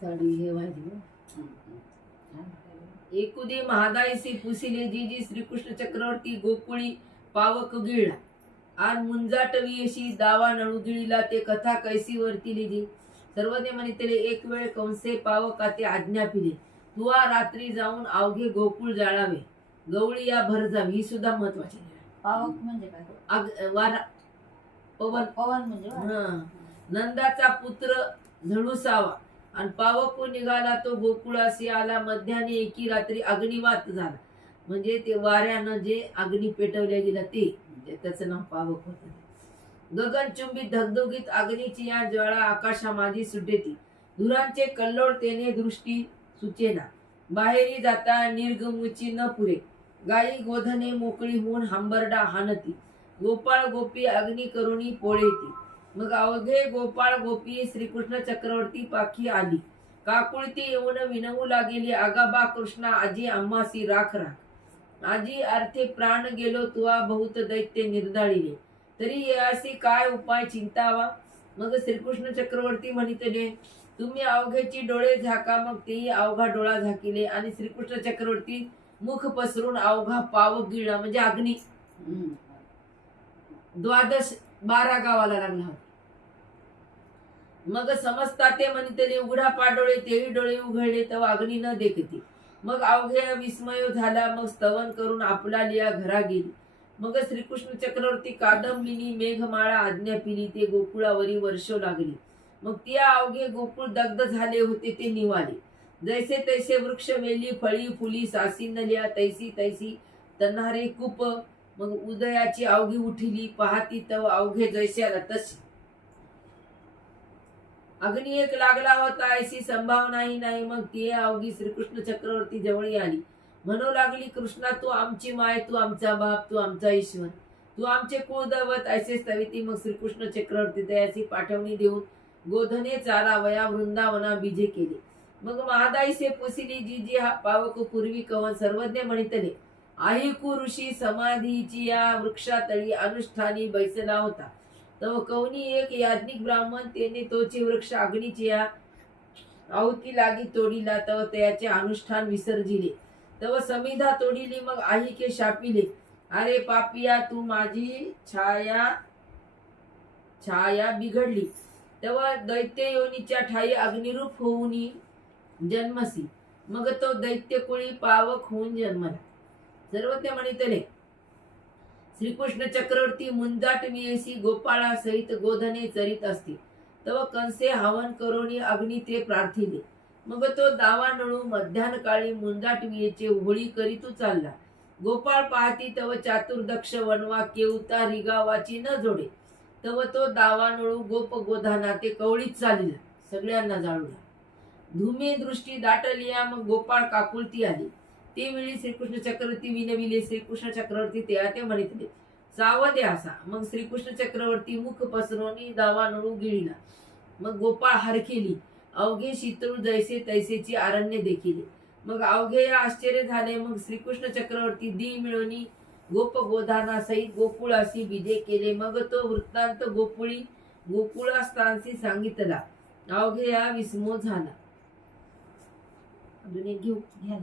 साडी हे व्हायची एकुदी महादायसी पुसिले जी जी श्रीकृष्ण चक्रवर्ती गोकुळी पावक गिळला आन मुंजाटवी अशी दावा नळू गिळीला ते कथा कैसी वर्तिली जी सर्वने म्हणितले एक वेळ कंसे पावकाते आज्ञा पिले तुवा रात्री जाऊन अवघे गोकुळ जाळावे गवळी या भर जावी ही सुद्धा महत्वाची आहे. पावक म्हणजे काय? वारा पवन पवन म्हणजे नंदाचा पुत्र झणुसावा आणि पावक निघाला तो गोकुळासी आला मध्याने एकी रात्री अग्निवात झाला म्हणजे ते वाऱ्यानं जे अग्नी पेटवल्या गेला ते त्याचं नाव पावक होतं. गगनचुंबी धगधगीत अग्नीची या ज्वाळा आकाशा माझी सुटेती धुरांचे कल्लोळ तेने दृष्टी सुचेना बाहेरी जाता निर्गमुची न पुरे गाई गोधने मोकळी होऊन हंबरडा हाणती गोपाळ गोपी अग्नी करुणी पोळेती मग अवघे गोपाळ गोपी श्रीकृष्ण चक्रवर्ती पाखी आली काकुळती येऊन विनवू लागेली आगाबा कृष्णा आजी आम्हासी राख राख आजी अर्थे प्राण गेलो तुवा बहुत दैत्य निर्दाळीले तरी यासी काय उपाय चिंतावा मग श्रीकृष्ण चक्रवर्ती म्हणितले तुम्ही अवघेची डोळे झाका मग तेही अवघा डोळा झाकिले आणि श्रीकृष्ण चक्रवर्ती मुख पसरून अवघा पावक गिळला म्हणजे अग्नी 12 गावाला लागला होता. मग समजता ते म्हणितले उघडा पाडोळे तेही डोळे उघडले तेव्हा अग्नी न देखती मग अवघे विस्मय झाला मग स्तवन करून आपला लिया घरा गेली मग श्रीकृष्ण चक्रवर्ती कादंबिनी मेघमाळा आज्ञा पिली ते गोकुळावरी वर्षो लागली मग त्या अवघे गोकुळ दग्ध झाले होते ते निवाले जैसे तैसे वृक्ष वेली फळी फुली सासिनल्या तैसी तैसी तन्हारे कूप मग उदयाची अवघी उठिली पाहती तव अवघे जैस्याला तशी अग्नी एक लागला होता ऐसी संभावनाही नाही मग ती अवघी श्रीकृष्ण चक्रवर्ती जवळी आली म्हणू लागली कृष्णा तू आमची माय तू आमचा बाप तू आमचा ईश्वर तू आमचे कुळदैवत ऐसे स्तविती मग श्रीकृष्ण चक्रवर्ती दयाची पाठवणी देऊन गोधने चारावया वृंदावना बीजे केले मग महादाईसे पुसिली जी जी हा पावक पूर्वी कवन सर्वज्ञ म्हणितले आहिकू ऋषी समाधीची या वृक्षातळी अनुष्ठानी बैसला होता तव कवनी एक याज्ञिक ब्राह्मण तेने तोचे वृक्ष अग्नीची या आहुती लागी तोडीला तव त्याचे अनुष्ठान विसर्जिले तव समिधा तोडीली मग आहिके शापिले अरे पापिया तू माझी छाया बिघडली तेव्हा दैत्य योनीच्या ठाई अग्निरूप होऊन जन्मसी मग तो दैत्य कुळी पावक होऊन जन्मला. सर्वज्ञ म्हणितले श्रीकृष्ण चक्रवर्ती मुंजाट वियसी गोपाळा सहित गोधने चरित असते तव कंसे हवन करोनी अग्नी ते प्रार्थिले मग तो दावा नळू मध्यान काळी मुंजाट वियेचे होळी करीतू चालला गोपाळ पाहती तव चातुर्दक्ष वनवा केवता रिगावाची न जोडे तव तो दावा नळू गोप गोधाना ते कवळीत चालिला सगळ्यांना जाळूला धूमे दृष्टी दाटलिया मग गोपाळ काकुळती आली ते वेळी श्रीकृष्ण चक्रवर्ती विनविले श्रीकृष्ण चक्रवर्ती ते म्हणितले सावधे असा मग श्रीकृष्ण चक्रवर्ती मुख पसरवणी दावा नळू गिळीला मग गोपाळ हरखेली अवघे शीतळ जैसे तैसेची आरण्य देखिले मग अवघे आश्चर्य झाले मग श्रीकृष्ण चक्रवर्ती दी मिळवणी गोप गोधाना सहित गोकुळासी विजय केले मग तो वृत्तांत गोकुळास्थानसी सांगितला अवघे या विस्मो झाला. अजून एक घेऊ घ्या.